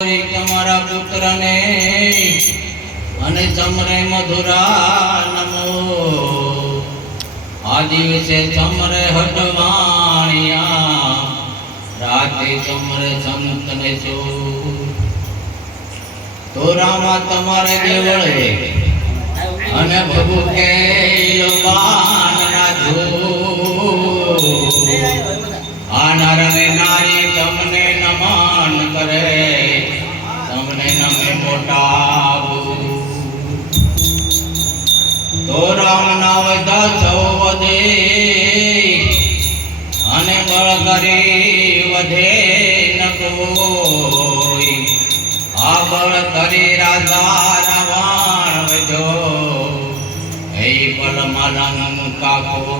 તમારા પુત્રને અને ચમરે મધુરા નમો. આ દિવસે ચમરે હટવાણિયા, રાતે ચમરે સંતને છો તોરામાં તમારે દેવળે અને પ્રભુ કે આ નર નારી તમને નમન કરે. નમે મોટા તો રામ નામ દસૌ વધે અને બળ કરી વધે ન આ બળ કરી રાજા રાવણ એ પલ મલંગ કાકો.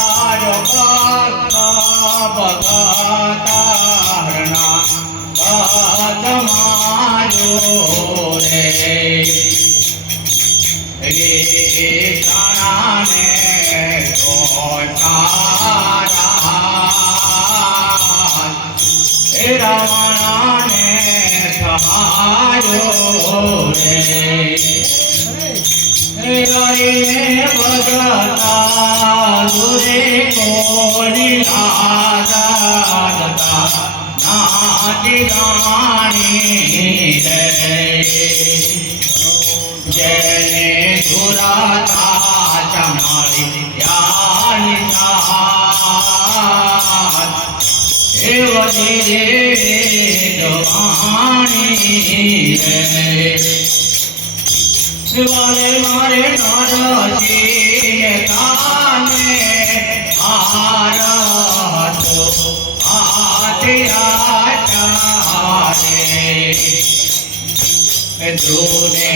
ભગતારણા તમારો રે રે કાનાને તોટારા હે રાવણાને સહાયો રે હરિને ભગતા ગુરે શિવાલે મારે નારજીને કાને આરાતો આટિયા ધ્રુને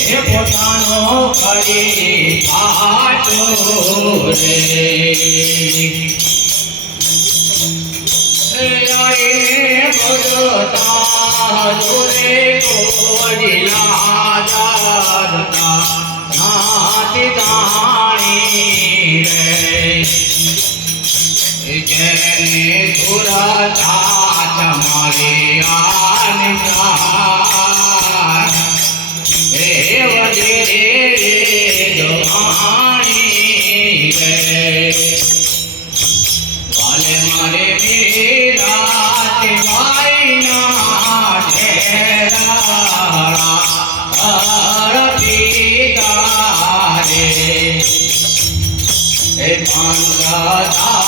હે પોતાનો કરી આટો રે ભગતા જોરે કોડી લાદાતા નાતિ દાણી રે જેને સુરતા ચમારે આનિતા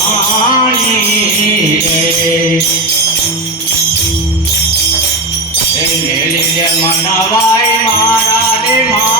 જવાણી રે મનવાય મારા રે મારા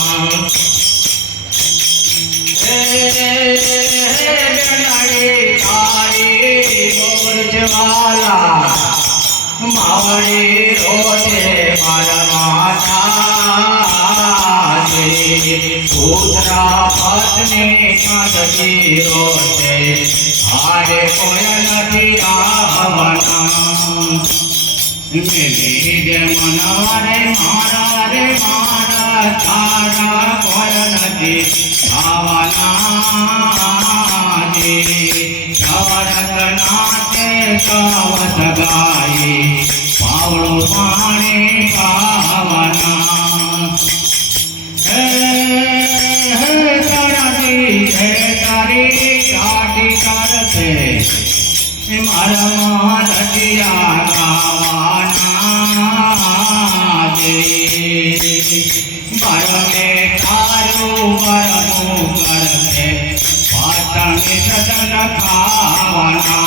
માવડી રોજે મારા માતા પુત્રા પત્ની કાંદજી રોજે હારે કોઈ નથી આવવાના મેરી જે મનવારે મારા રે મારા તારા કોઈ નથી ભાવના જે સવરતનાથે સવત ગાય પાવળું પાણી પાવના હે હે તારી હે તારી કાઢી કાઢે મારા પાટણ સદન ખાવાના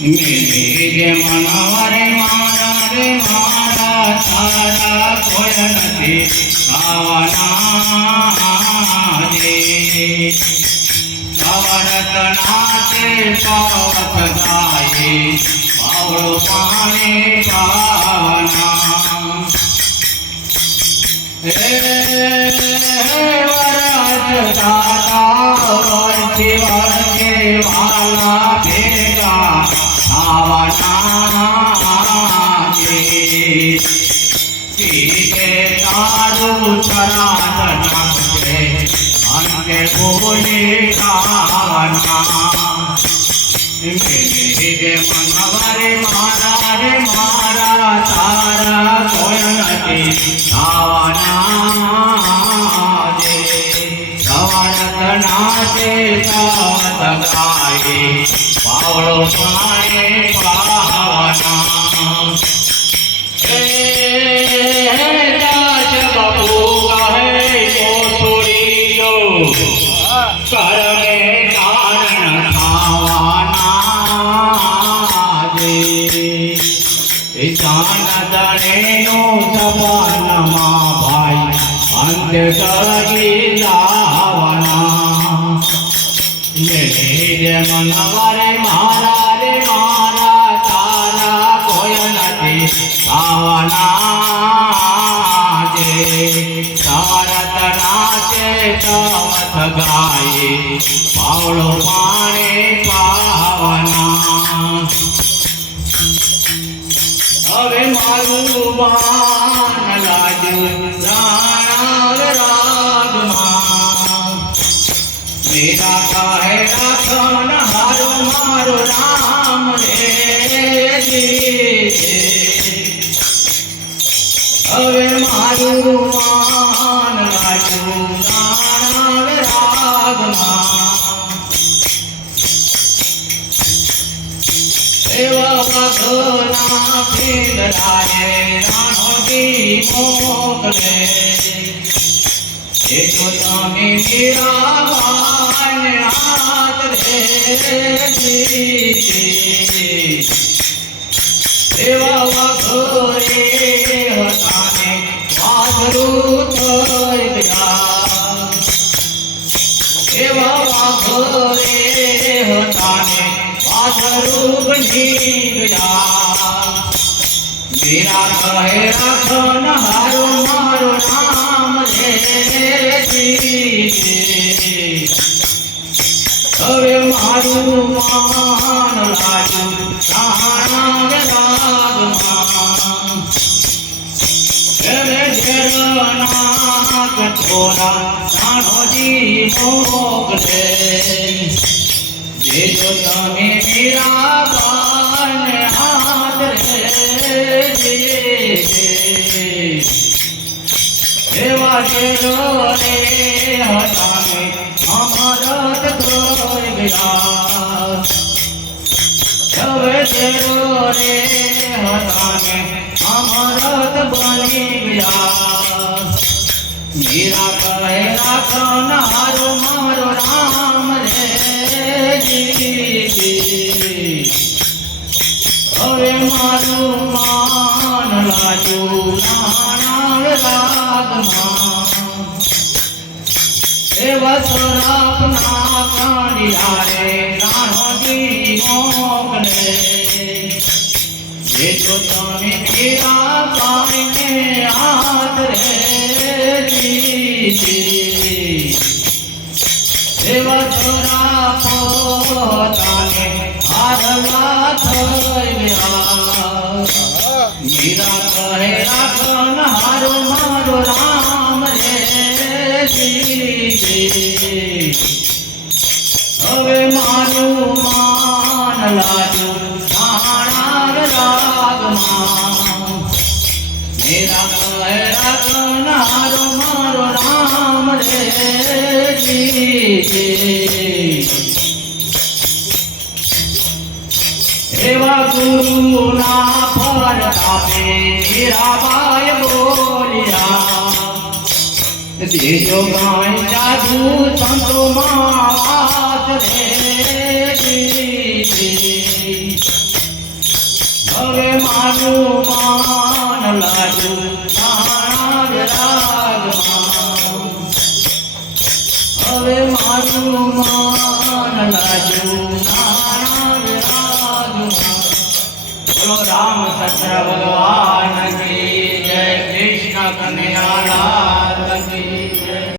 મેરે જે મનવરે મારા રે મારા તારા કોઈ નથી ખાવાના જે સવરતનાથે પવત ગાયે પાવળો પાણી પાવના હે વરદ દાતા વર્ષે જે એ ચાંદણેનો સપનમાં ભાઈ અંત કરી લાવના મેરે જે મનવરે મારા રે મારા તારા કોઈ નથી. ખાવાના જે સારત નાચે કવત ગાયે પાવળો પાણી પાવના હવે મારું બાન લાગ્યું મારો મારું માન રાણા રાગમાં એવા વાઘોના પીંગળાએ રાણોજી મોકલે મીરા કહે રાખો હારું મારું માન લાગ્યું રાણા રાગમાં હવે ઘેરના કઠોરા રાણોજી અમરત અમરત બની ગયા. મીરા કહે રાખો નારો મારો રામ રે હવે મારું હવે મારું માન લાગ્યું જાણા રાગમાં. મેરા કહે રાખન હારો મારો રામ રે જીજે એવા ગુરુના ફરતાપે મીરાબાઈ બોલ્યા. દેજો ગાય જાદુ સંતો રે હવે મારું માન લાગ્યું બોલો રામચંદ્ર ભગવાન જય કૃષ્ણ કનૈયા